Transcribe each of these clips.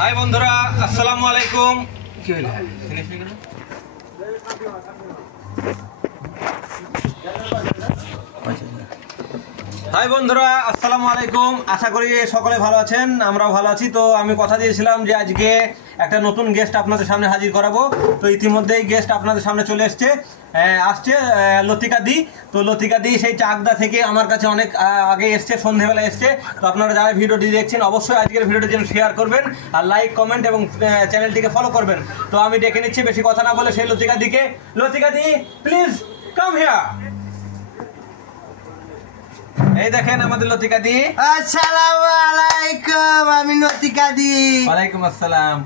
High বন্ধুরা, আসসালামু আলাইকুম। কি হলো? হাই বন্ধুরা, আসসালামু আলাইকুম। আশা করি সকলে ভালো আছেন, আমরাও ভালো আছি। তো আমি কথা দিয়েছিলাম যে আজকে একটা নতুন গেস্ট আপনাদের সামনে হাজির করাবো। তো ইতিমধ্যেই গেস্ট আপনাদের সামনে চলে আসছে লতিকা দি। তো লতিকা দি সেই চাকদা থেকে আমার কাছে অনেক আগে এসছে, সন্ধ্যেবেলা এসছে। তো আপনারা যারা ভিডিওটি দেখছেন অবশ্যই আজকের ভিডিওটি যেন শেয়ার করবেন আর লাইক কমেন্ট এবং চ্যানেলটিকে ফলো করবেন। তো আমি ডেকে নিচ্ছি বেশি কথা না বলে সেই লতিকা দিকে। লতিকা দি, প্লিজ কাম হিয়ার। এই দেখেন আমাদের লতিকা দি। আসসালামু আলাইকুম, আমি লতিকা দি। ওয়ালাইকুম আসসালাম।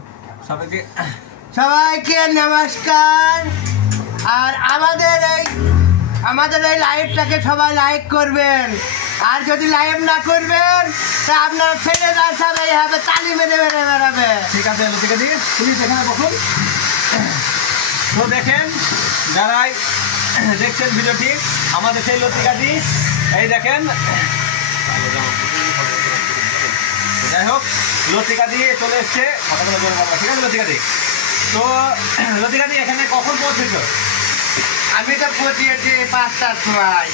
সবাইকে নমস্কার। আর আমাদের এই লাইভটাকে সবাই লাইক করবেন। আর যদি লাইভ না করবেন তা আপনার ছেলেরা সবাই হবে তালি মেরে মেরে বেড়াবে। ঠিক আছে লতিকা দি, প্লিজ এখানে বসুন। তো দেখেন যারাই দেখছেন ভিডিওটি, আমাদের সেই লতিকা দি। এই দেখেন, যাই হোক লতিকা দিয়ে চলে এসছে। ঠিক আছে লতিকা দি। তো লতিকা দি এখানে কখন পৌঁছেছো? আমি তো পৌঁছিয়েছি 5টার সময়।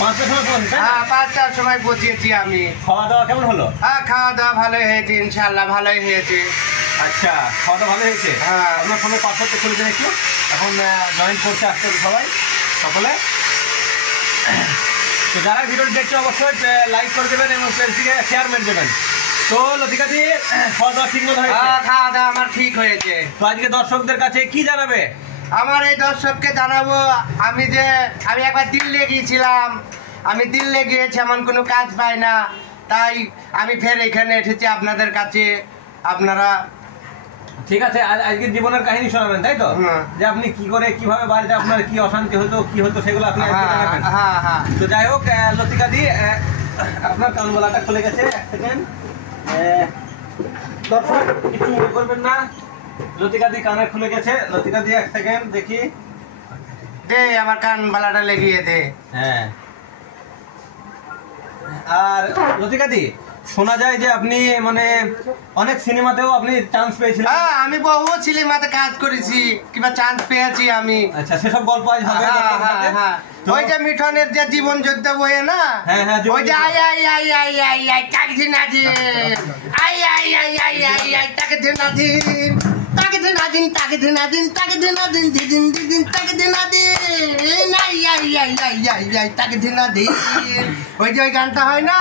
5টার সময় পৌঁছেছে? হ্যাঁ, 5টার সময় পৌঁছিয়েছি আমি। খাওয়া দাওয়া কেমন হলো? হ্যাঁ, খাওয়া দাওয়া ভালোই হয়েছে, ইনশাল্লাহ ভালোই হয়েছে। আচ্ছা, খাওয়া দাওয়া ভালো হয়েছে। হ্যাঁ, আপনার ফোনে পাসওয়ার্ডটা খুলে দেন একটু। এখন জয়েন করতে আসতে সবাই সকলে। তো যারা ভিডিওটি দেখছে অবশ্যই লাইক করে দেবেন এবং পেজটিকে শেয়ার মেরে দেবেন। তো লতিকা দি, খাওয়া দাওয়া ঠিক মতো হয়েছে? খাওয়া দাওয়া আমার ঠিক হয়েছে। তো আজকে দর্শকদের কাছে কি জানাবে? আমার এই দর্শককে জানাবো আমি একবার দিল্লি গিয়েছিলাম। আমি দিল্লি গিয়েছি, এমন কোনো কাজ পাই না, তাই আমি ফের এখানে এসেছি আপনাদের কাছে। আপনারা ঠিক আছে, আজকে জীবনের কাহিনী শোনাবেন, তাই তো? যে আপনি কি করে কিভাবে বাড়িতে আপনার কি অশান্তি হতো, কি হতো সেগুলো আপনি জানাবেন। তো যাই হোক লতিকা দি, আপনার কানগলাটা খুলে গেছে। এক সেকেন্ড, দর্শক কিছু মনে করবেন না, লতিকা দি কানে খুলে গেছে। লতিকা দি এক সেকেন্ড দেখি, দে আমার কান বালাটা লেগিয়ে দে। হ্যাঁ। আর লতিকা দি, শোনা যায় যে আপনি মানে অনেক সিনেমাতেও আপনি চান্স পেয়েছিলেন। হ্যাঁ, আমি বহু সিনেমাতে কাজ করেছি কিংবা চান্স পেয়েছি আমি। আচ্ছা, সেসব গল্প আজ হবে। ওই যে মিঠনের যে জীবন যুদ্ধ বইয়ে না, ওই যে I I I I I I তাকে না দিন, I I I I I I তাকে না দিন, তাকে না দিন, তাকে না দিন, তাকে না দিন, দিদিন দিদিন তাকে না দিন, I I I I I I তাকে না দিন। ওই যে ওই গানটা হয় না,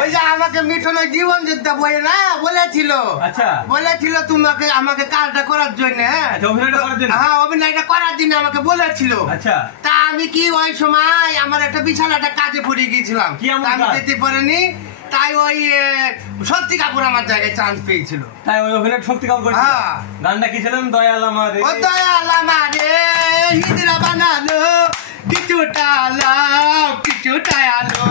ওই যে আমাকে মিঠন ওই জীবন যুদ্ধ বইয়ে না বলেছিল। আচ্ছা, বলেছিল তোমাকে আমাকে কাজটা করার জন্য। হ্যাঁ, অভিনয়টা করার জন্য আমাকে বলেছিল। আচ্ছা, তা আমি কি ওই সময় আমার একটা বিশাল একটা কাজে পড়ে গিয়েছিলাম, আমি যেতে পারিনি। তাই ওই শক্তি কাপুর আমার জায়গায় চান্স পেয়েছিল। তাই ওই অভিনয় শক্তি কাপুর করেছিল। হ্যাঁ, গানটা কি ছিলেন? দয়াল আমারে, ও দয়াল আমারে হিজরা বানালো, কিছুটা লাভ কিছুটা আলো,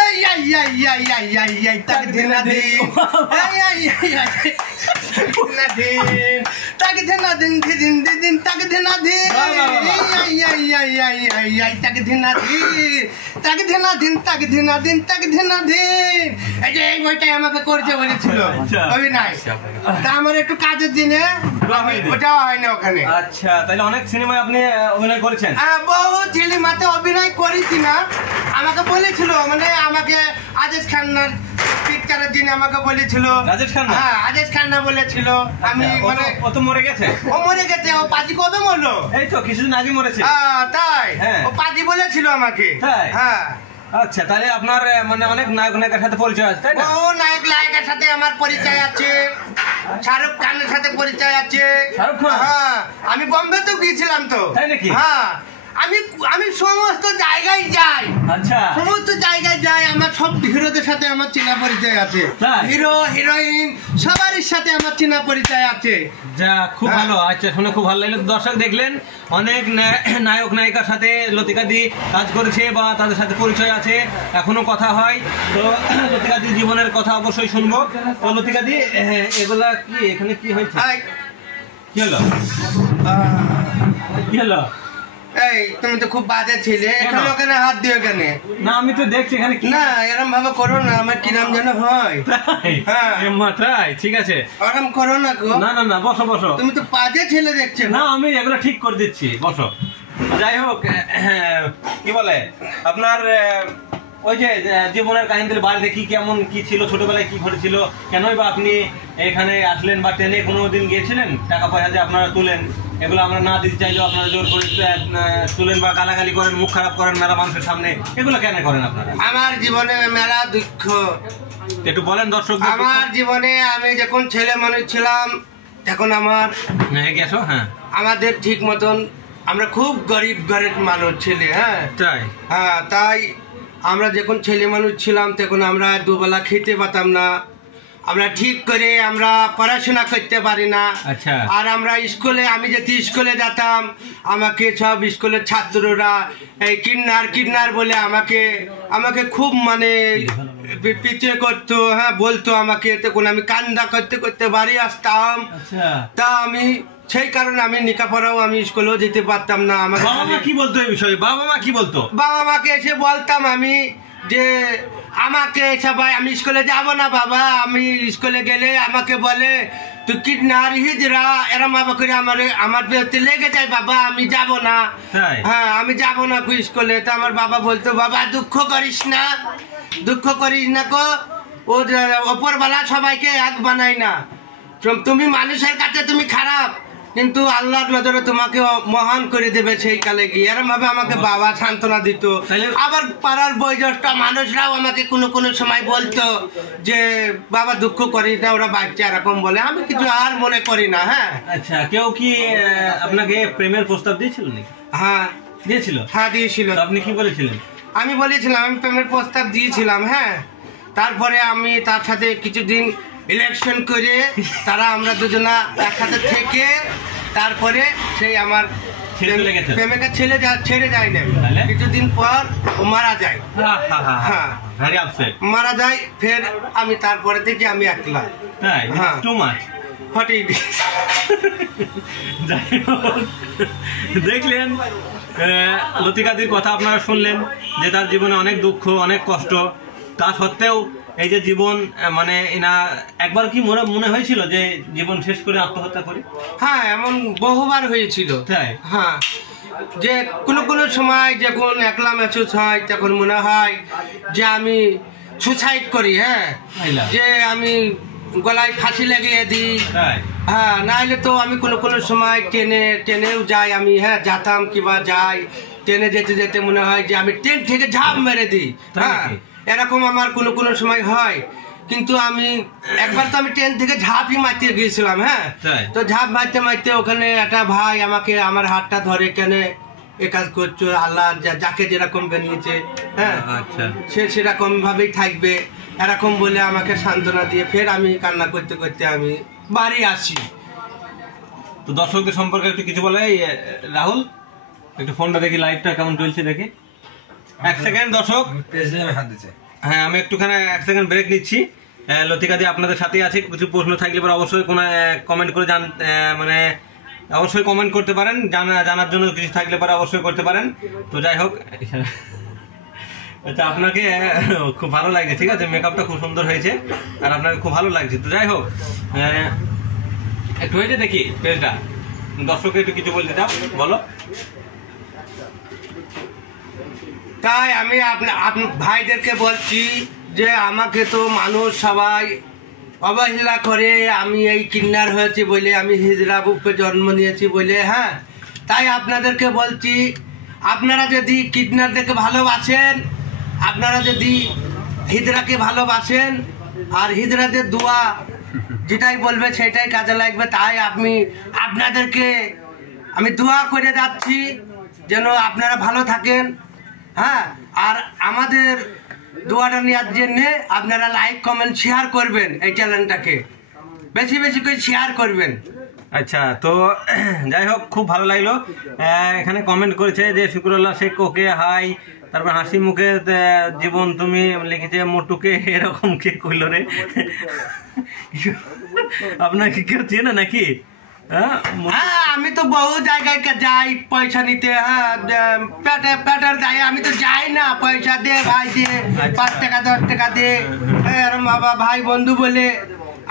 এই I I I I I I তাকে দিনা দিন, এই আই আই আই না দিন, তাকে দিনা দিন, দিদিন দিদিন তাকে দিনা দিন, এই I I I I I তাকে দিনা দিন, তাকে দিনা দিন, তাকে দিনা দিন, তাকে দিনা দিন। এই যে এই বইটাই আমাকে করতে বলেছিল অভিনয়। তা আমার একটু কাজের দিনে ওটাও হয় না ওখানে। আচ্ছা, তাহলে অনেক সিনেমায় আপনি অভিনয় করেছেন? বহু সিনেমাতে অভিনয় করেছি না। আমাকে বলেছিল, মানে আমাকে আদেশ খান্নার পিকচারের দিন আমাকে বলেছিল। রাজেশ খান্না? হ্যাঁ, আদেশ খান্না বলেছিল। আমি মানে ও তো মরে গেছে। ও মরে গেছে। ও পাজি কবে মরলো? এই তো কিছুদিন আগে মরেছে। তাই? হ্যাঁ, ও পাজি বলেছিল আমাকে। তাই? হ্যাঁ। আচ্ছা, তাহলে আপনার মানে অনেক নায়ক নায়িকার সাথে পরিচয় আছে, তাই না? ও নায়ক নায়িকার সাথে আমার পরিচয় আছে। শাহরুখ খানের সাথে পরিচয় আছে। শাহরুখ খান? হ্যাঁ, আমি বোম্বেতেও গিয়েছিলাম তো। তাই নাকি? হ্যাঁ, আমি সমস্ত জায়গায় যাই। আচ্ছা, সমস্ত জায়গায় যাই। আমার সব হিরোদের সাথে আমার চেনা পরিচয় আছে। হিরো হিরোইন সবারই সাথে আমার চেনা পরিচয় আছে। যা, খুব ভালো। আচ্ছা, শুনে খুব ভালো লাগলো। দর্শক দেখলেন, অনেক নায়ক নায়িকার সাথে লতিকা দি কাজ করেছে বা তাদের সাথে পরিচয় আছে, এখনো কথা হয়। তো লতিকা দি জীবনের কথা অবশ্যই শুনবো। তো লতিকা দি, এগুলা কি এখানে কি হয়েছে? কি হলো? কি হলো? এই তুমি তো খুব বাজে ছিলে, এখানে ওখানে হাত দিও কেন? না আমি তো দেখছি এখানে কি না এরম ভাবে করো না, আমার কি নাম যেন হয়। হ্যাঁ তাই ঠিক আছে, ওরম করো না গো। না না না বসো বসো, তুমি তো বাজে ছেলে দেখছো। না আমি এগুলো ঠিক করে দিচ্ছি, বসো। যাই হোক কি বলে আপনার ওই যে জীবনের কাহিনী, বাড়িতে কি কেমন কি ছিল, ছোটবেলায় কি ঘটেছিল, কেনই বা আপনি এখানে আসলেন বা ট্রেনে কোনোদিন গিয়েছিলেন, টাকা পয়সা যে আপনারা তুলেন, এগুলো আমরা না দিতে চাইলেও আপনারা জোর করে তুলেন বা গালাগালি করেন, মুখ খারাপ করেন মেলা মানুষের সামনে, এগুলো কেন করেন আপনারা? আমার জীবনে মেলা দুঃখ, একটু বলেন দর্শক। আমার জীবনে আমি যখন ছেলে মানুষ ছিলাম তখন আমার গেছো, হ্যাঁ আমাদের ঠিক মতন, আমরা খুব গরিব ঘরের মানুষ ছেলে। হ্যাঁ তাই, হ্যাঁ তাই আমরা যখন ছেলে মানুষ ছিলাম তখন আমরা দুবেলা খেতে পাতাম না, আমরা ঠিক করে আমরা পড়াশোনা করতে পারি না। আচ্ছা। আর আমরা স্কুলে, আমি যদি স্কুলে যেতাম আমাকে সব স্কুলের ছাত্ররা এই কিডন্যার বলে আমাকে খুব মানে পিছিয়ে করতো, হ্যাঁ বলতো আমাকে, তখন আমি কান্দা করতে করতে বাড়ি আসতাম। তা আমি সেই কারণে আমি লেখাপড়াও আমি স্কুলেও যেতে পারতাম না। আমার বাবা মা কি বলতো এই বিষয়ে? বাবা মা কি বলতো? বাবা মাকে এসে বলতাম আমি যে আমাকে সবাই, আমি স্কুলে যাব না বাবা, আমি স্কুলে গেলে আমাকে বলে তুই কিডন্যার হিজরা, এরম বাবা করে আমার বিরুদ্ধে লেগে যায় বাবা, আমি যাব না। হ্যাঁ আমি যাব না স্কুলে। তো আমার বাবা বলতো বাবা দুঃখ করিস না গো, ও ওপরওয়ালা সবাইকে এক বানায় না, তুমি মানুষের কাছে তুমি খারাপ, কিন্তু আল্লাহর নজরে তোমাকে মহান করে দেবে সেই কালে গিয়ে, এরম ভাবে আমাকে বাবা সান্ত্বনা দিত। আবার পাড়ার বয়োজ্যেষ্ঠ মানুষরাও আমাকে কোনো সময় বলতো যে বাবা দুঃখ করিস না, ওরা বাচ্চা এরকম বলে, আমি কিছু আর মনে করি না। হ্যাঁ আচ্ছা, কেউ কি আপনাকে প্রেমের প্রস্তাব দিয়েছিল নাকি? হ্যাঁ দিয়েছিল। হ্যাঁ দিয়েছিল। আপনি কি বলেছিলেন? আমি বলেছিলাম, আমি প্রেমের প্রস্তাব দিয়েছিলাম। হ্যাঁ তারপরে আমি তার সাথে কিছুদিন ইলেকশন করে আমরা দুজনা একসাথে থেকে তারপরে সেই আমার প্রেমিকা ছেড়ে যায় না, কিছুদিন পর ও মারা যায়। হ্যাঁ মারা যায়, ফের আমি তারপরে থেকে আমি একলা। হ্যাঁ ফটেই দেখলেন লতিকাদির কথা আপনারা শুনলেন যে তার জীবনে অনেক দুঃখ অনেক কষ্ট, তা সত্ত্বেও এই যে জীবন মানে এনা একবার কি মনে হয়েছিল যে জীবন শেষ করে আত্মহত্যা করি? হ্যাঁ এমন বহুবার হয়েছিল। তাই? হ্যাঁ যে কোনো সময় যখন একলা মেসুস হয় তখন মনে হয় যে আমি সুসাইড করি। হ্যাঁ যে আমি গলায় ফাঁসি লাগিয়ে দিই। হ্যাঁ নাইলে তো আমি কোনো সময় ট্রেনেও যাই আমি। হ্যাঁ যেতাম কিংবা যাই, ট্রেনে যেতে যেতে মনে হয় যে আমি ট্রেন থেকে ঝাঁপ মেরে দিই। হ্যাঁ এরকম আমার কোনো সময় হয়, কিন্তু আমি একবার তো আমি ট্রেন থেকে ঝাঁপই মারতে গিয়েছিলাম। হ্যাঁ তো ঝাঁপ মারতে ওখানে একটা ভাই আমাকে আমার হাতটা ধরে, কেন এ কাজ করছো, আল্লাহ যাকে যেরকম বানিয়েছে হ্যাঁ সে সেরকম ভাবেই থাকবে, এরকম বলে আমাকে সান্ত্বনা দিয়ে ফের আমি কান্না করতে করতে আমি বাড়ি আসি। তো দর্শকদের সম্পর্কে একটু কিছু বলে রাহুল, একটু ফোনটা দেখি, লাইভটা কেমন চলছে দেখি। এক সেকেন্ড দর্শক, হ্যাঁ আমি একটুখানি 1 সেকেন্ড ব্রেক নিচ্ছি। লতিকা দি আপনাদের সাথে আছে, কিছু প্রশ্ন থাকলে পরে অবশ্যই কোনো কমেন্ট করে মানে অবশ্যই কমেন্ট করতে পারেন, জানার জন্য কিছু থাকলে পরে অবশ্যই করতে পারেন। তো যাই হোক, আচ্ছা আপনাকে খুব ভালো লাগছে, ঠিক আছে, মেকআপটা খুব সুন্দর হয়েছে আর আপনাকে খুব ভালো লাগছে। তো যাই হোক একটু হয়েছে দেখি পেজটা, দর্শককে একটু কিছু বলতে চাও, বলো। তাই আমি আপনার ভাইদেরকে বলছি যে আমাকে তো মানুষ সবাই অবহেলা করে, আমি এই কিডন্যার হয়েছি বলে, আমি হিজড়া বুকে জন্ম নিয়েছি বলে। হ্যাঁ তাই আপনাদেরকে বলছি, আপনারা যদি কিডন্যারদেরকে ভালোবাসেন, আপনারা যদি হিজড়াকে ভালোবাসেন, আর হিজড়াদের দোয়া যেটাই বলবে সেটাই কাজে লাগবে, তাই আপনাদেরকে আমি দোয়া করে যাচ্ছি যেন আপনারা ভালো থাকেন। হ্যাঁ আর আমাদের দোয়াটা নেওয়ার জন্য আপনারা লাইক কমেন্ট শেয়ার করবেন, এই চ্যানেলটাকে বেশি বেশি করে শেয়ার করবেন। আচ্ছা তো যাই হোক, খুব ভালো লাগলো। এখানে কমেন্ট করেছে যে শুক্রুল্লাহ শেখ ওকে হাই, তারপর হাসি মুখে জীবন তুমি লিখেছে মোটুকে, এরকম কে কইল রে? আপনাকে কেউ চেনে নাকি? হ্যাঁ আমি তো বহু জায়গায় যাই পয়সা নিতে। হ্যাঁ পেটের যাই, আমি তো যাই না, পয়সা দে ভাই দে, 5 টাকা 10 টাকা দে, বাবা ভাই বন্ধু বলে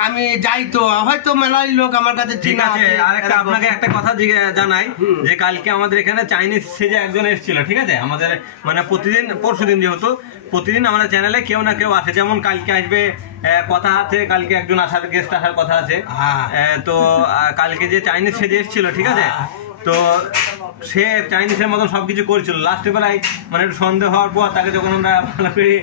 আমি যাই। তো হয়তো মেলাই লোক আমার কাছে ঠিক আছে। আরেকটা আপনাকে একটা কথা জানাই যে কালকে আমাদের এখানে চাইনিজ সেজে একজন এসেছিল, ঠিক আছে? আমাদের মানে প্রতিদিন, পরশুদিন যেহেতু প্রতিদিন আমাদের চ্যানেলে কেউ না কেউ আসে, যেমন কালকে আসবে কথা আছে, কালকে একজন গেস্ট আসার কথা আছে। তো কালকে যে চাইনিজ সেজে এসেছিল, ঠিক আছে, তো সে চাইনিজের মতন সবকিছু করছিল। লাস্টে বেলায় মানে একটু সন্দেহ হওয়ার পর তাকে যখন আমরা ভালো করে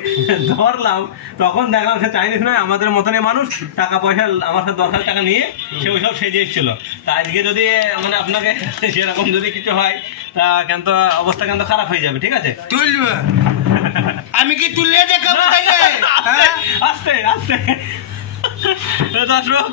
ধরলাম, তখন দেখলাম সে চাইনিজ নয়, আমাদের মতনই মানুষ, টাকা পয়সা আমার সাথে 10,000 টাকা নিয়ে সে ওইসব সেজে এসেছিল। তা আজকে যদি মানে আপনাকে সেরকম যদি কিছু হয়, তা কিন্তু অবস্থা কিন্তু খারাপ হয়ে যাবে, ঠিক আছে? তুলবে আমি কি তুলে দেখাবো? আস্তে আস্তে। দর্শক,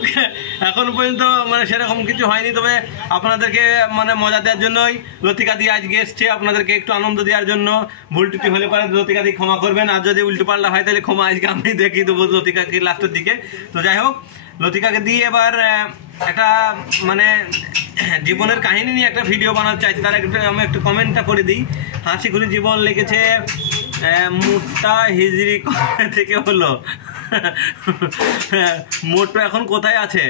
এখন পর্যন্ত মানে সেরকম কিছু হয়নি, তবে আপনাদেরকে মানে মজা দেওয়ার জন্যই লতিকা দি আজকে এসছে, আপনাদেরকে একটু আনন্দ দেওয়ার জন্য। ভুল ত্রুটি হলে পারে লতিকা দি ক্ষমা করবেন, আর যদি উল্টো পাল্টা হয় তাহলে ক্ষমা আজকে আমি দেখিয়ে দেবো লতিকাকে লাস্টের দিকে। তো যাই হোক, লতিকাকে দিয়ে এবার একটা মানে জীবনের কাহিনী নিয়ে একটা ভিডিও বানাতে চাইছি। তার আমি একটু কমেন্টটা করে দিই। হাসি খুশি জীবন লিখেছে মুট্টা হিজড়ি থেকে হলো। মোটো এখন কোথায় আছে?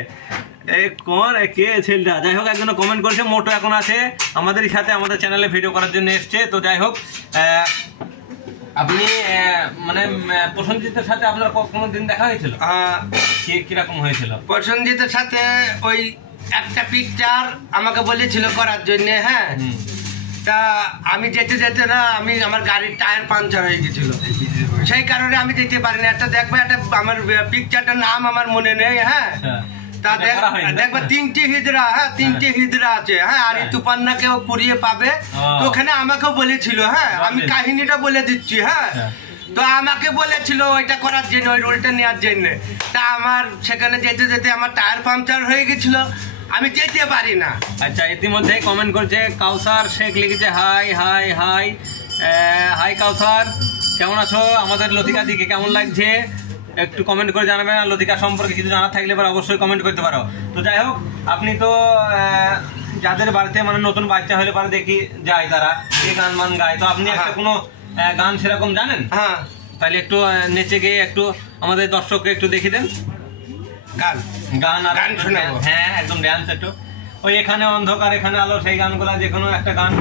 কে ছেলেটা? যাই হোক, একজন কমেন্ট করেছে মোটো এখন আছে আমাদের সাথে, আমাদের চ্যানেলে ভিডিও করার জন্য এসছে। তো যাই হোক, আপনি মানে প্রসেনজিতের সাথে আপনার কোনোদিন দেখা হয়েছিল? কিরকম হয়েছিল? প্রসেনজিতের সাথে ওই একটা পিকচার আমাকে বলেছিল করার জন্য। হ্যাঁ, তা আমি যেতে যেতে না, আমার গাড়ির টায়ার পাঞ্চার হয়ে গেছিল, সেই কারণে আমি যেতে পারিনি। একটা দেখবে, একটা আমার পিকচারটার নাম আমার মনে নেই। হ্যাঁ, তা দেখবে 3টে হিজড়া। হ্যাঁ, 3টে হিজড়া আছে। হ্যাঁ, আর তুপান্নাকেও কুড়িয়ে পাবে। তো ওখানে আমাকেও বলেছিল। হ্যাঁ, আমি কাহিনীটা বলে দিচ্ছি। হ্যাঁ, তো আমাকে বলেছিল ওইটা করার জন্য, ওই রোলটা নেওয়ার জন্য। তা আমার সেখানে যেতে যেতে আমার টায়ার পাঞ্চার হয়ে গেছিল, আমি যেতে পারি না। আচ্ছা, ইতিমধ্যে কমেন্ট করছে কাউসার শেখ, লিখেছে হাই হাই হাই হাই কাউসার, কেমন আছো? আমাদের লতিকা দিকে কেমন লাগছে একটু কমেন্ট করে জানাবেন। আর লতিকা সম্পর্কে কিছু জানা থাকলে এবার অবশ্যই কমেন্ট করতে পারো। তো যাই হোক, আপনি তো যাদের বাড়িতে মানে নতুন বাচ্চা হলে পরে দেখি যায় তারা এই গান মান গায়, তো আপনি একটা কোনো গান সেরকম জানেন? হ্যাঁ, তাহলে একটু নেচে গিয়ে একটু আমাদের দর্শককে একটু দেখিয়ে দেন। গান আর গান শোনাবো? হ্যাঁ, একদম ড্যান্স একটু, ওই এখানে অন্ধকার এখানে আলো, সেই গানগুলা যে কোনো একটা গান।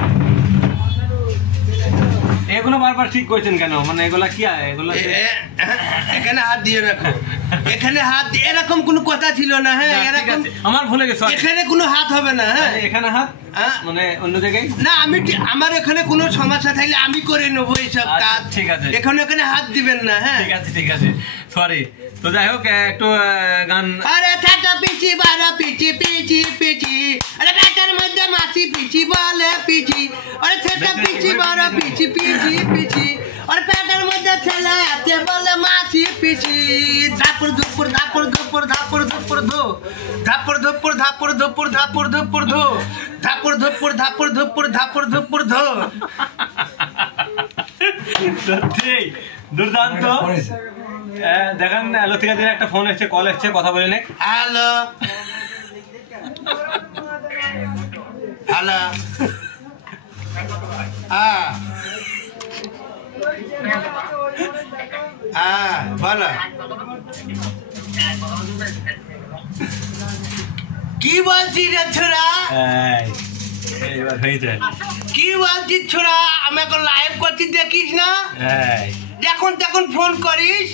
এগুলো বারবার ঠিক করছেন কেন? মানে এগুলা কি? এগুলো এখানে হাত দিয়ে রাখো, এখানে হাত দিয়ে, এরকম কোনো কথা ছিল না। হ্যাঁ, এরকম আমার ভুলে গেছে, এখানে কোনো হাত হবে না। হ্যাঁ, এখানে হাত মানে অন্য জায়গায় না। আমার এখানে কোনো সমস্যা থাকলে আমি করে নেবো এইসব কাজ। ঠিক আছে, এখানে ওখানে হাত দিবেন না। হ্যাঁ, ঠিক আছে, ঠিক আছে, সরি। তো যাই হোক, একটু গান। আরে ছাটা পিচি বারা পিচি পিচি পিচি, আরে পেটের মধ্যে মাছি পিচি বলে পিচি, আরে ছাটা পিচি বারা পিচি পিচি পিচি, আরে পেটের মধ্যে ছেলে আছে বলে মাছি পিচি। ধাপুর ধুপুর ধাপুর ধুপুর ধাপুর ধুপুর ধো, ধাপুর ধুপুর ধাপুর ধুপুর ধাপুর ধুপুর ধো, ধাপুর ধুপুর ধাপুর ধুপুর ধাপুর ধুপুর ধো। সত্যি দুর্দান্ত। দেখেন লতিকা দিনের একটা ফোন এসছে, কল এসছে, কথা বলে নে। হ্যালো হ্যালো, হ্যাঁ হ্যাঁ বলো, কি বলছিস রে ছোড়া? এইবার হয়েছে। কি বলছিস ছোড়া? আমি এখন লাইভ করছি, দেখিস না? যখন তখন ফোন করিস,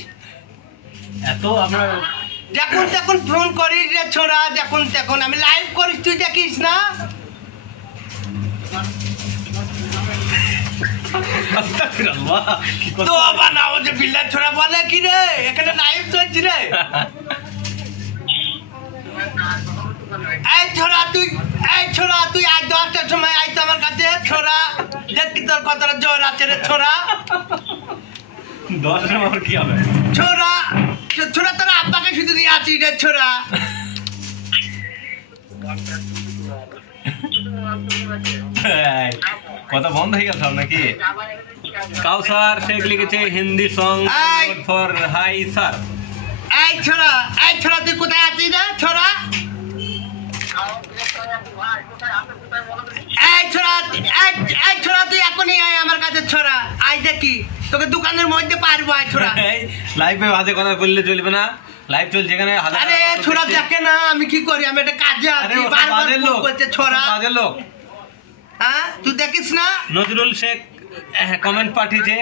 এত আপনার যখন তখন ফোন করিস রে ছোড়া, যখন তখন আমি লাইভ করিস, তুই দেখিস না? তো বানাও যে বিল্লার ছোড়া বলে কি রে, এখানে লাইভ চলছি রে। এই ছোড়া তুই আজ 10টার সময় আইতো আমার কাছে ছোড়া, দেখি তোর কতটা জোর আছে রে ছোড়া। 10 আমার কি হবে ছোড়া? ছোড়া তোর আব্বাকে শুধু দিয়ে আছি রে ছোড়া। কথা বন্ধ হয়ে গেল নাকি? কাউসার শেখ লিখেছে Hindi song for hi sir. এই ছোড়া তুই কোথায় আছিস রে ছোড়া? এই ছোড়া তুই এখনই আয় আমার কাছে ছোড়া আই দেখি তোকে দোকানের মধ্যে পারবো আয় ছোড়া লাইভে বাজে কথা বললে চলবে না লাইভ চলছে এখানে আরে ছোড়া দেখে না আমি কি করি আমি একটা কাজে আছি বারবার ফোন করছে ছোড়া বাজে লোক হ্যাঁ তুই দেখিস না নজরুল শেখ কমেন্ট পাঠিয়েছে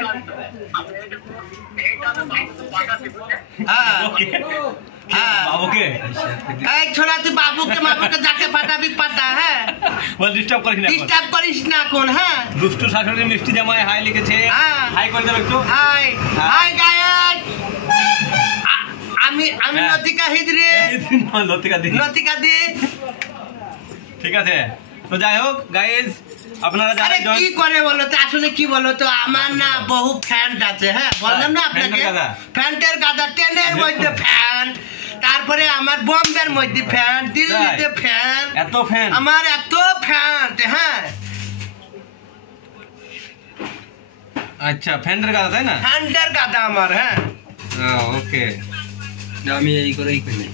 হ্যাঁ বাবুকে এই ছোড়া তুই বাবুকে মাবুকে যাকে পাঠাবি পাঠা হ্যাঁ বল ডিস্টার্ব করিস না এখন হ্যাঁ দুষ্টু শাশুড়ি মিষ্টি জামাই হাই লিখেছে হ্যাঁ। হাই করে দেবে একটু হাই হাই গায়ক আমি লতিকা হিদরে লতিকা দি ঠিক আছে তো যাই হোক গাইস আপনারা আরে কি করে বলো তো আসলে কি বলো তো আমার না বহু ফ্যান আছে হ্যাঁ বললাম না আপনাকে ফ্যান্টের গাদা ট্রেনের মধ্যে ফ্যান তারপরে আমার বোম্বের মধ্যে ফ্যান দিল্লিতে ফ্যান এত ফ্যান আমার এত ফ্যান হ্যাঁ আচ্ছা ফ্যান্টের গাদা তাই না ফ্যান্টের গাদা আমার হ্যাঁ ওকে আমি এই করেই কিনি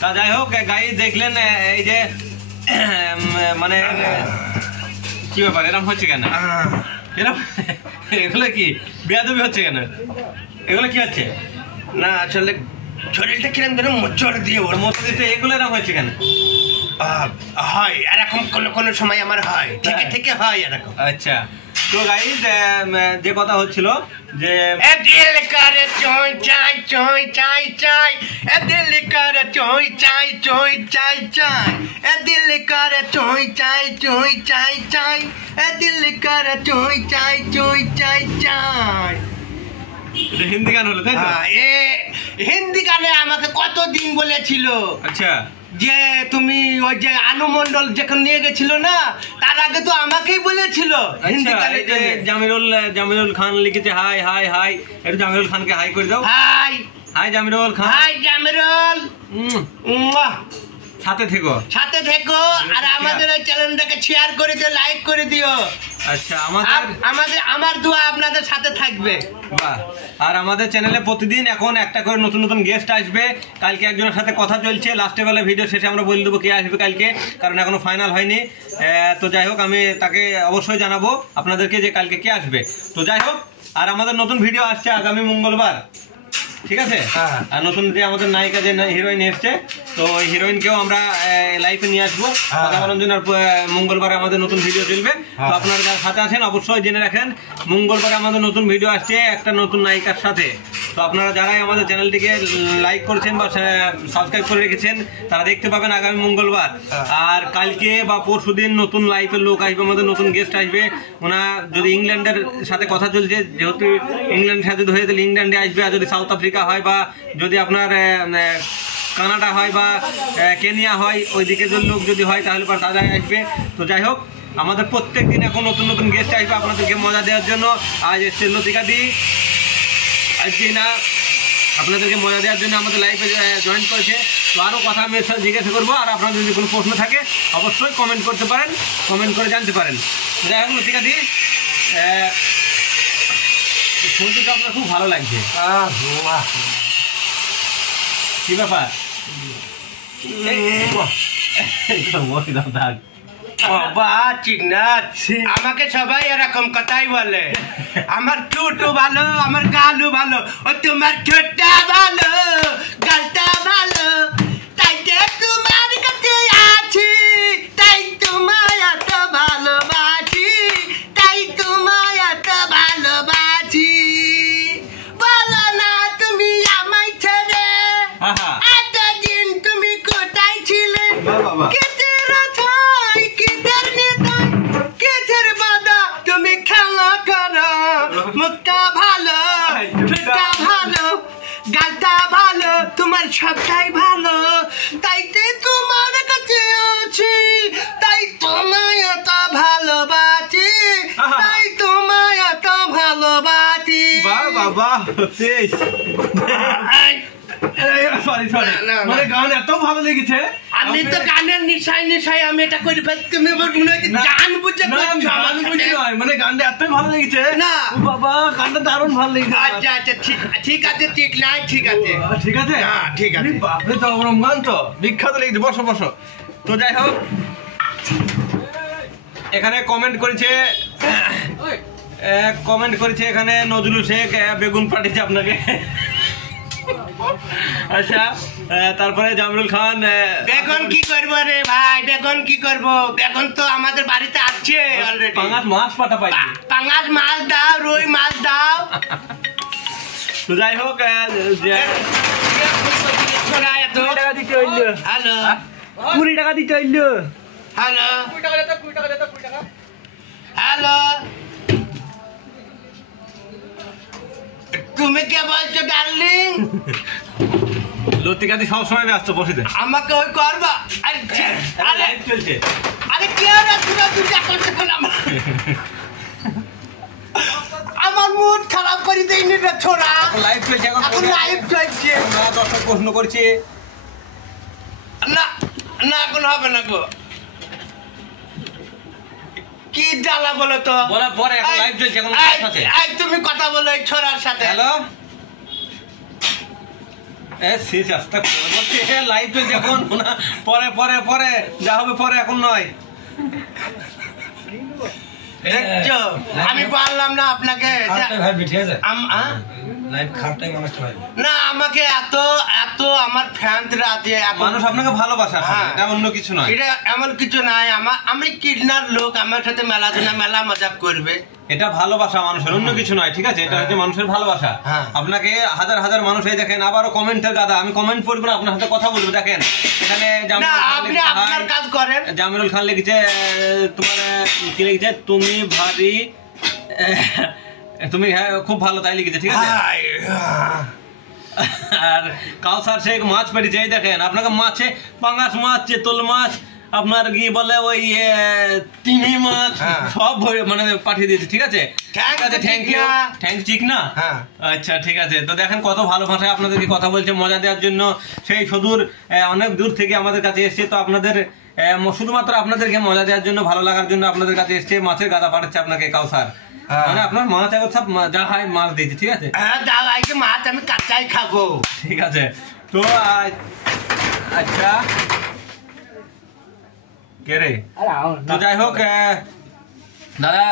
তা যাই হোক গাইস দেখলেন এই যে মানে কি ব্যাপার এরকম হচ্ছে কেন এরকম এগুলো কি বেয়াদবি হচ্ছে কেন এগুলো কি হচ্ছে না আসলে শরীরটা কিরম ধরে মোচড় দিয়ে ওর মতো দিতে এগুলো এরকম হচ্ছে কেন হয় এরকম কোনো সময় আমার হয় থেকে থেকে হয় এরকম আচ্ছা তো গাইস যে কথা হচ্ছিল যে দিল করে চই চাই চই চাই চাই দিল করে চই চাই চই চাই চাই দিল করে চই চাই চই চাই চাই দিল করে চই চাই চই চাই চাই হিন্দি গান হলো তাই তো হিন্দি গানে আমাকে কতদিন বলেছিল আচ্ছা যে তুমি ওই যে আনুমন্ডল যখন নিয়ে গেছিল না তার আগে তো আমাকেই বলেছিল হিন্দি গানে জামিরুল খান লিখেছে হাই হাই হাই একটু জামিরুল খানকে হাই করে দাও হাই হাই জামিরুল খান হাই জামিরুল সাথে থেকো আর আমাদের এই চ্যানেলটাকে শেয়ার করে দিও লাইক করে দিও আচ্ছা আমার দোয়া আপনাদের সাথে থাকবে বাহ আর আমাদের চ্যানেলে প্রতিদিন এখন একটা করে নতুন নতুন গেস্ট আসবে কালকে একজনের সাথে কথা চলছে লাস্টে বেলা ভিডিও শেষে আমরা বলে দেবো কে আসবে কালকে কারণ এখনো ফাইনাল হয়নি তো যাই হোক আমি তাকে অবশ্যই জানাবো আপনাদেরকে যে কালকে কে আসবে তো যাই হোক আর আমাদের নতুন ভিডিও আসছে আগামী মঙ্গলবার ঠিক আছে আর নতুন যে আমাদের নায়িকা যে হিরোইন এসছে তো ওই হিরোইনকেও আমরা লাইভে নিয়ে আসবো কথা বলার জন্য মঙ্গলবারে আমাদের নতুন ভিডিও চলবে তো আপনারা যারা সাথে আছেন অবশ্যই জেনে রাখেন মঙ্গলবারে আমাদের নতুন ভিডিও আসছে একটা নতুন নায়িকার সাথে তো আপনারা যারাই আমাদের চ্যানেলটিকে লাইক করেছেন বা সাবস্ক্রাইব করে রেখেছেন তারা দেখতে পাবেন আগামী মঙ্গলবার আর কালকে বা পরশুদিন নতুন লাইভের লোক আসবে আমাদের নতুন গেস্ট আসবে ওনা যদি ইংল্যান্ডের সাথে কথা চলছে যেহেতু ইংল্যান্ডের সাথে হয়ে তাহলে ইংল্যান্ডে আসবে আর যদি সাউথ আফ্রিকা হয় বা যদি আপনার কানাডা হয় বা কেনিয়া হয় ওই দিকে যদি লোক যদি হয় তাহলে পর তারা আসবে তো যাই হোক আমাদের প্রত্যেক দিন এখন নতুন নতুন গেস্ট আসবে আপনাদেরকে মজা দেওয়ার জন্য আজ এসছে লতিকা দি আজকে না আপনাদেরকে মজা দেওয়ার জন্য আমাদের লাইভে জয়েন করেছে তো আরও কথা আমি জিজ্ঞাসা করবো আর আপনাদের যদি কোনো প্রশ্ন থাকে অবশ্যই কমেন্ট করতে পারেন কমেন্ট করে জানতে পারেন যাই হোক লতিকা দি শুনতে আপনার খুব ভালো লাগছে কি ব্যাপার আমাকে সবাই এরকম কথাই বলে আমার টুটু ভালো আমার গালু ভালো ও তোমার ঠোঁটটা ভালো গালটা ভালো তাই তোমার কাছে আছি তাই তোমায় এত ভালোবাসি তাই তোমায় এত ভালোবাসি বলো না তুমি আমায় ছেড়ে এতদিন তুমি কোথায় ছিলে মুখটা ভালো ঠোঁটটা ভালো গালটা ভালো তোমার সবটাই ভালো তাইতে তোমার কাছে আছি তাই তোমায় এত ভালোবাসি তাই তোমায় এত ভালোবাসি বাবা মানে গান এত ভালো লেগেছে আমি তো গানের নিশায় আমি এটা করে ফেলছি তুমি গান বুঝে মানে গানটা এতই ভালো লেগেছে না বাবা গানটা দারুণ ভালো লেগেছে আচ্ছা আচ্ছা ঠিক আছে ঠিক নাই ঠিক আছে ঠিক আছে হ্যাঁ ঠিক আছে বাপরে তো গান তো বিখ্যাত লেগেছে বসো তো যাই হোক এখানে কমেন্ট করেছে এখানে নজরুল শেখ বেগুন পাঠিয়েছে আপনাকে। আচ্ছা তারপরে জামরুল খান বেগুন কি করবো রে ভাই, বেগুন কি করবো, বেগুন তো আমাদের বাড়িতে আছে অলরেডি। পাঙাশ মাছ পাঠা পাই, পাঙাশ মাছ দাও, রুই মাছ দাও। তো যাই হোক টাকা দিতে হইলো। হ্যালো 20 টাকা দিতে হইলো। হ্যালো হ্যালো, তুমি কে বলছো ডার্লিং? লতিকাদি সবসময় ব্যস্ত, বসে দে। আমাকে ওই করবা? আরে লাইভ চলছে। আরে কে রে তুই করতে আমার মুড খারাপ করে দেয়নি রে ছোড়া। লাইভ চলছে এখন লাইভ চলছে। দর্শক প্রশ্ন করছে। না না এখন হবে না গো। কি জ্বালা বলো তো? বলার পরে এখন লাইভ চলছে, এখন তুমি কথা বলো এই ছোড়ার সাথে। হ্যালো শেষ আস্তে বলছে লাইভ চলছে এখন, পরে পরে পরে যা হবে পরে, এখন নয়। দেখছো আমি বললাম না আপনাকে না, আমাকে এত এত আমার ফ্যানরা আছে, মানুষ আপনাকে ভালোবাসা, এটা অন্য কিছু নয়। এটা এমন কিছু নাই, আমি কিডনার লোক, আমার সাথে মেলা মজাক করবে, এটা ভালোবাসা মানুষের, অন্য কিছু নয়। ঠিক আছে, এটা হচ্ছে মানুষের ভালোবাসা। আপনাকে হাজার হাজার মানুষ এই দেখেন, আবারও কমেন্টের গাদা, আমি কমেন্ট পড়বো না, আপনার সাথে কথা বলবো। দেখেন এখানে জামিরুল খান লিখেছে, তোমার কি লিখেছে, তুমি ভারী, তুমি হ্যাঁ খুব ভালো, তাই লিখেছে। ঠিক আছে, আর কাউসার শেখ মাছ পেটেছে, এই দেখেন আপনাকে মাছে পাঙাশ মাছ, চেতল মাছ, আপনার কি বলে ওই তিমি মাছ সব মানে পাঠিয়ে দিয়েছে। ঠিক আছে, থ্যাংক ইউ চিকনা। আচ্ছা ঠিক আছে, তো দেখেন কত ভালো ভাষায় আপনাদেরকে কথা বলছে, মজা দেওয়ার জন্য সেই সুদূর অনেক দূর থেকে আমাদের কাছে এসছে। তো আপনাদের শুধুমাত্র আপনাদেরকে মজা দেওয়ার জন্য, ভালো লাগার জন্য আপনাদের কাছে এসছে, মাছের গাদা পাঠাচ্ছে আপনাকে কাউসার। মানে আপনার মাছ এখন সব যা হয় মাছ দিয়েছে। ঠিক আছে, মাছ আমি কাঁচাই খাবো। ঠিক আছে, তো আচ্ছা কে রে, তো যাই হোক দাদা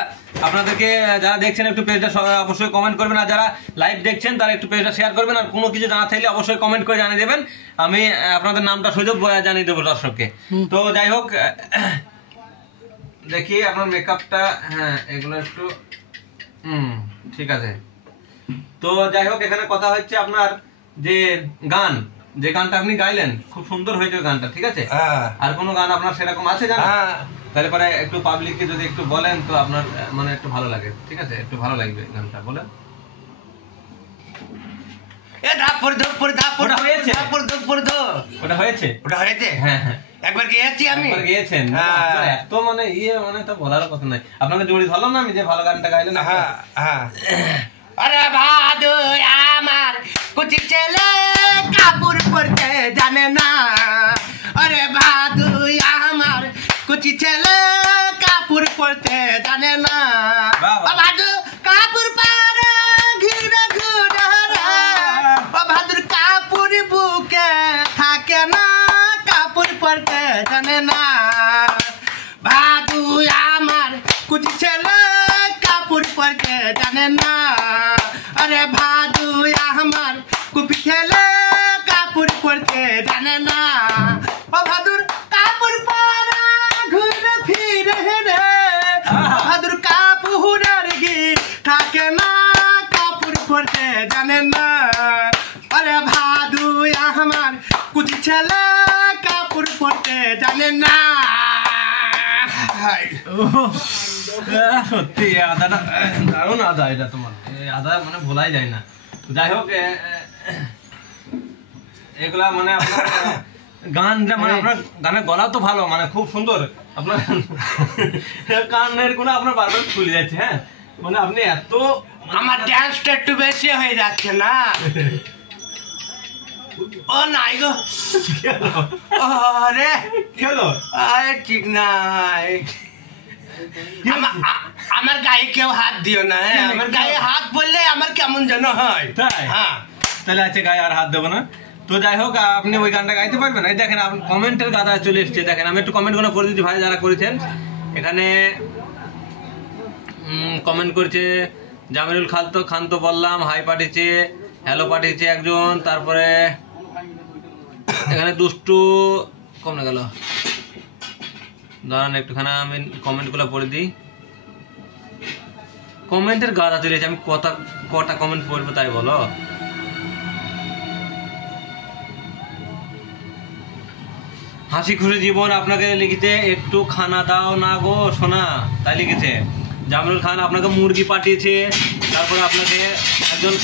আপনাদেরকে যারা দেখছেন একটু পেজটা অবশ্যই কমেন্ট করবেন, আর যারা লাইভ দেখছেন তারা একটু পেজটা শেয়ার করবেন, আর কোনো কিছু জানা থাকলে অবশ্যই কমেন্ট করে জানিয়ে দেবেন, আমি আপনাদের নামটা সুযোগ জানিয়ে দেবো দর্শককে। তো যাই হোক দেখি আপনার মেকআপটা, হ্যাঁ এগুলো একটু ঠিক আছে। তো যাই হোক এখানে কথা হচ্ছে আপনার যে গান, যে গানটা আপনি গাইলেন খুব সুন্দর হয়েছে গানটা। ঠিক আছে, আর কোনো গান আপনার সেরকম আছে জানেন? তাহলে পরে একটু পাবলিককে যদি একটু বলেন তো আপনার মানে একটু ভালো লাগে। ঠিক আছে, একটু ভালো লাগবে গানটা, বলেন। ওটা হয়েছে? হ্যাঁ হ্যাঁ, একবার গেয়েছি আমি। গিয়েছেন এত মানে মানে তো বলার কথা নাই। আপনাকে জড়ি ধরলাম না আমি যে ভালো গানটা গাইলেন। আরে ভাদু আমার কুচি ছেলে কাপড় পরতে জানে না, আরে ভাদু আমার কুচি ছেলে কাপড় পরতে জানে না, ভাদু কাপড় পারে ঘিরে ঘুরে রে, ভাদুর কাপড় বুকে থাকে না, কাপড় পরতে জানে না, ভাদু আমার কুচি ছেলে কাপড় পরতে জানে না, আরে ভাদু আমার কুপি ছেলে কাপড় পরতে জানে না, ও ভাদুর কাপড় পরা ঘুরে ফিরে রে, ভাদুর কাপড়ের গি থাকে না, কাপড় পরতে জানে না, আরে ভাদু আমার কুচি ছেলে কাপড় পরতে জানে না। সত্যি আদাটা দারুণ আদা, এটা তোমার আদা মানে ভোলাই যায় না। যাই হোক এগুলা মানে আপনার গান, মানে আপনার গানের গলা তো ভালো, মানে খুব সুন্দর, আপনার কানের গুলো আপনার বারবার খুলে যাচ্ছে। হ্যাঁ মানে আপনি এত, আমার ড্যান্সটা একটু বেশি হয়ে যাচ্ছে না? ও নাই গো, আরে কি হলো? আরে ঠিক নাই, আমার গায়ে কেউ হাত দিও না। হ্যাঁ আমার গায়ে হাত বললে আমার কেমন যেন হয়। তাই? হ্যাঁ তাহলে আছে গায়ে আর হাত দেবো না। তো যাই হোক আপনি ওই গানটা গাইতে পারবেন? এই দেখেন আপনি কমেন্টের গাদা চলে এসছে, দেখেন আমি একটু কমেন্ট গুলো করে দিচ্ছি ভাই যারা করেছেন। এখানে কমেন্ট করছে জামিরুল খান তো বললাম, হাই পাঠিয়েছে, হ্যালো পাঠিয়েছে একজন। তারপরে এখানে দুষ্টু কমে গেল, দাঁড়ান একটুখানি আমি কমেন্টগুলো পড়ে দিই। কমেন্টের গাদা চলেছে, আমি কটা কমেন্ট পড়বো তাই বলো। হাসি খুশি জীবন আপনাকে লিখেছে, একটু খানা দাও না গো সোনা, তাই লিখেছে। জামিরুল খান আপনাকে মুরগি পাঠিয়েছে, তারপরে আপনাকে একজন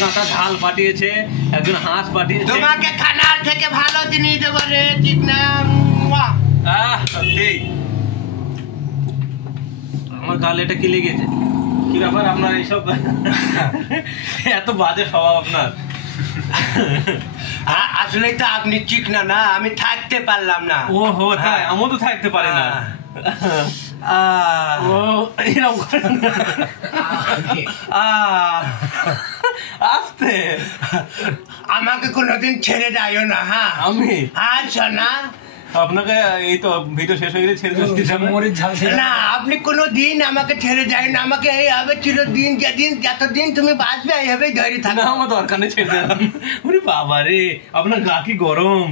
কাঁচা ঝাল পাঠিয়েছে, একজন হাঁস পাঠিয়েছে। তোমাকে খানার থেকে ভালো জিনিস দেবো রে, ঠিক না? সত্যি আমার গালে এটা কি লেগেছে, কি ব্যাপার আপনার এইসব এত বাজে স্বভাব আপনার? আসলে তো আপনি ঠিক না, না আমি থাকতে পারলাম না। ও হো তাই, আমিও তো থাকতে পারি না। ও এরকম আস্তে, আমাকে কোনোদিন ছেড়ে যাইও না। হ্যাঁ আমি আচ্ছা না, আপনাকে এই তো ভিডিও শেষ হয়ে গেলে ছেড়ে দিচ্ছি না আপনি কোনোদিন আমাকে ছেড়ে যায় না। আমাকে এইভাবে চিরদিন, যেদিন যতদিন তুমি বাঁচবে এইভাবেই ধরে থাকো। না আমার দরকার নেই, ছেড়ে দেন। ওরে বাবা রে, আপনার গা কি গরম!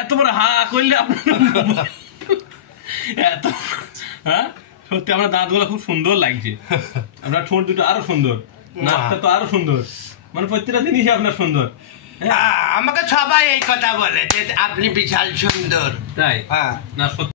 এত বড় হা করলে আপনার এত, হ্যাঁ সত্যি আপনার দাঁতগুলো খুব সুন্দর লাগছে, আপনার ঠোঁট দুটো আরো সুন্দর, নাকটা তো আরো সুন্দর, মানে প্রত্যেকটা জিনিসই আপনার সুন্দর। আমাকে সবাই এই কথা বলে যে আপনি বিশাল সুন্দর। তাই হ্যাঁ না? সত্যি